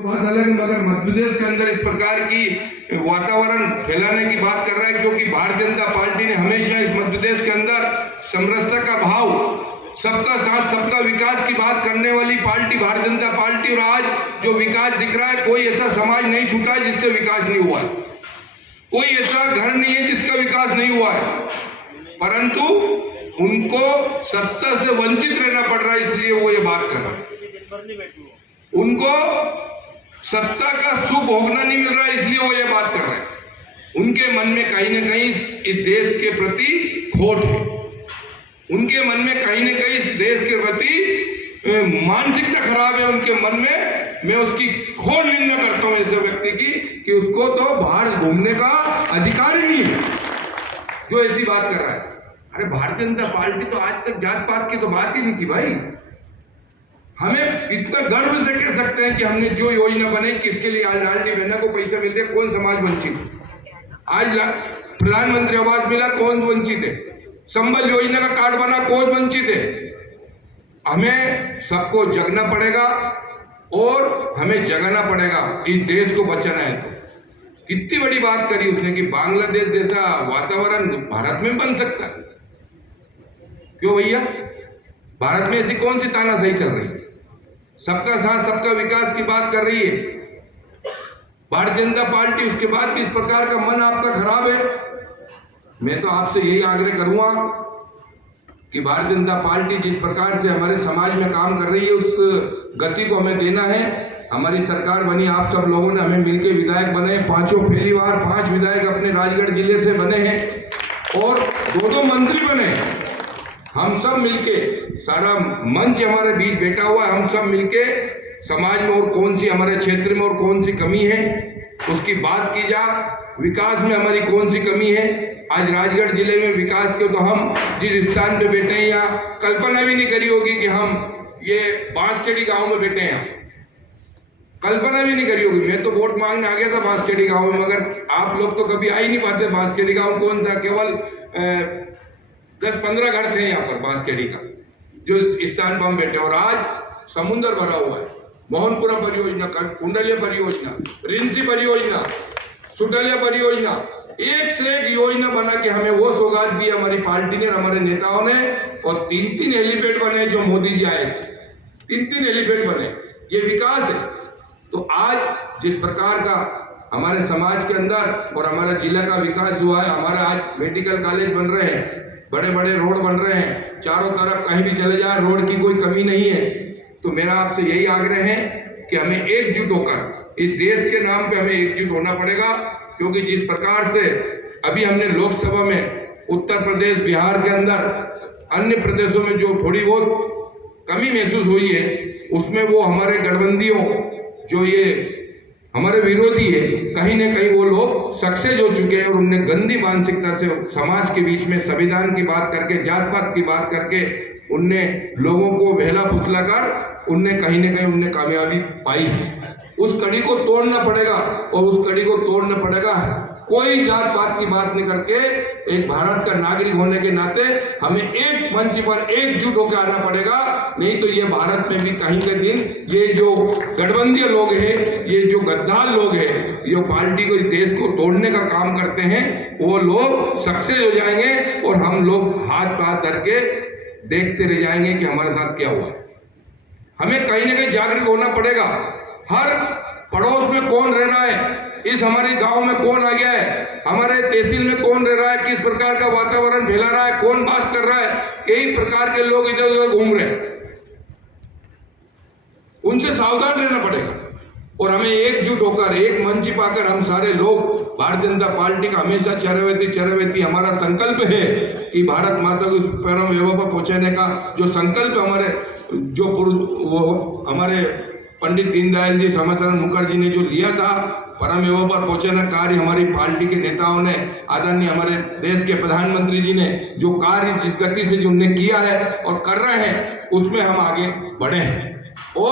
बात अलग, मगर मध्य प्रदेश के अंदर इस प्रकार की वातावरण फैलाने की बात कर रहा है, क्योंकि भारतीय जनता पार्टी ने हमेशा इस मध्य प्रदेश के अंदर समरसता का भाव, सबका साथ सबका विकास की बात करने वाली पार्टी भारतीय जनता पार्टी। और आज जो विकास दिख रहा है, कोई ऐसा समाज नहीं छूटा है जिससे विकास नहीं हुआ है, कोई ऐसा घर नहीं है जिसका विकास नहीं हुआ है, परंतु उनको सत्ता से वंचित रहना पड़ रहा है, इसलिए वो ये बात कर रहे हैं। उनको सत्ता का सुख भोगना नहीं मिल रहा है, इसलिए वो ये बात कर रहे हैं। उनके मन में कहीं ना कहीं इस देश के प्रति खोट है, उनके मन में कहीं ना कहीं इस देश के प्रति मानसिकता खराब है उनके मन में। मैं उसकी घोर निंदा करता हूं ऐसे व्यक्ति की कि उसको तो बाहर घूमने का अधिकार ही नहीं है जो ऐसी बात कर रहा है। अरे भारतीय जनता पार्टी तो आज तक जात पात की तो बात ही नहीं की भाई। हमें इतना गर्व से कह सकते हैं कि हमने जो योजना बनाई, किसके लिए आज लाडली बहना को पैसा मिलते, कौन समाज वंचित है? आज प्रधानमंत्री आवास मिला, कौन वंचित है? संबल योजना का कार्ड बना, कौन वंचित है? हमें सबको जगना पड़ेगा और हमें जगाना पड़ेगा, इस देश को बचाना है। तो कितनी बड़ी बात करी उसने कि बांग्लादेश जैसा वातावरण भारत में बन सकता है। क्यों भैया, भारत में ऐसी कौन सी तानाशाही चल रही है? सबका साथ सबका विकास की बात कर रही है भारतीय जनता पार्टी। उसके बाद किस प्रकार का मन आपका खराब है? मैं तो आपसे यही आग्रह करूंगा कि भारतीय जनता पार्टी जिस प्रकार से हमारे समाज में काम कर रही है, उस गति को हमें देना है। हमारी सरकार बनी, आप सब लोगों ने हमें मिलकर विधायक बने, पांचों पहली बार 5 विधायक अपने राजगढ़ जिले से बने हैं और 2 मंत्री बने। हम सब मिलके, सारा मंच हमारे बीच बैठा हुआ है, हम सब मिलके समाज में और कौन सी हमारे क्षेत्र में और कौन सी कमी है उसकी बात की जा। विकास में हमारी कौन सी कमी है? आज राजगढ़ जिले में विकास के तो हम जिस स्थान पे बैठे हैं, या कल्पना भी नहीं करी होगी कि हम ये बांसखेड़ी गांव में बैठे हैं, कल्पना भी नहीं करी होगी। मैं तो वोट मांगने आ गया था बांसखेड़ी गांव में, मगर आप लोग तो कभी आ ही नहीं पाते। बांसखेड़ी गांव कौन था? केवल 10-15 घर थे यहाँ पर बांसखेड़ी का, जो स्थान पर हम बैठे। और आज समुद्र भरा हुआ है। मोहनपुरा परियोजना, कुंडलिया परियोजना, रिंसी परियोजना, सुटलिया परियोजना, एक से एक योजना बना के हमें वो सौगात दी हमारी पार्टी ने, हमारे नेताओं ने। और 3-3 हेलीपैड बने जो मोदी जी आए थे, 3-3 हेलीपैड बने। ये विकास है। तो आज जिस प्रकार का हमारे समाज के अंदर और हमारा जिला का विकास हुआ है, हमारा आज मेडिकल कॉलेज बन रहे हैं, बड़े बड़े रोड बन रहे हैं, चारों तरफ कहीं भी चले जाए रोड की कोई कमी नहीं है। तो मेरा आपसे यही आग्रह है कि हमें एकजुट होकर इस देश के नाम पे हमें एकजुट होना पड़ेगा, क्योंकि जिस प्रकार से अभी हमने लोकसभा में उत्तर प्रदेश, बिहार के अंदर अन्य प्रदेशों में जो थोड़ी बहुत कमी महसूस हुई है, उसमें वो हमारे गठबंधियों, जो ये हमारे विरोधी है, कहीं ना कहीं वो लोग सक्सेस हो चुके हैं और उनने गंदी मानसिकता से समाज के बीच में संविधान की बात करके, जात पात की बात करके, उनने लोगों को बहला फुसला कर उनने कहीं ना कहीं उनने कामयाबी पाई है। उस कड़ी को तोड़ना पड़ेगा और उस कड़ी को तोड़ना पड़ेगा कोई जात पात की बात नहीं करके। एक भारत का नागरिक होने के नाते हमें एक मंच पर एकजुट होकर आना पड़ेगा, नहीं तो ये भारत में भी कहीं के दिन ये जो गठबंधन लोग हैं, ये जो गद्दार लोग हैं, ये पार्टी को, इस देश को तोड़ने का काम करते हैं, वो लोग सक्सेस हो जाएंगे और हम लोग हाथ पाथ धर के देखते रह जाएंगे कि हमारे साथ क्या हुआ। हमें कहीं ना कहीं जागरूक होना पड़ेगा। हर पड़ोस में कौन रह रहा है, इस हमारे गांव में कौन आ गया है, हमारे तहसील में कौन रह रहा है, किस प्रकार का वातावरण फैला रहा है, कौन बात कर रहा है, कई प्रकार के लोग इधर उधर घूम रहे हैं। उनसे सावधान रहना पड़ेगा और हमें एकजुट होकर एक मंच पाकर हम सारे लोग भारतीय जनता पार्टी का हमेशा चरवेती हमारा संकल्प है कि भारत माता को परम वैभव पर पहुंचाने का जो संकल्प हमारे जो वो हमारे पंडित दीनदयाल जी समाचारण मुखर्जी ने जो लिया था, परम वैभव पर पहुंचाना कार्य हमारी पार्टी के नेताओं ने, आदरणीय हमारे देश के प्रधानमंत्री जी ने जो कार्य जिस गति से जो उन्होंने किया है और कर रहे हैं, उसमें हम आगे बढ़े हैं। और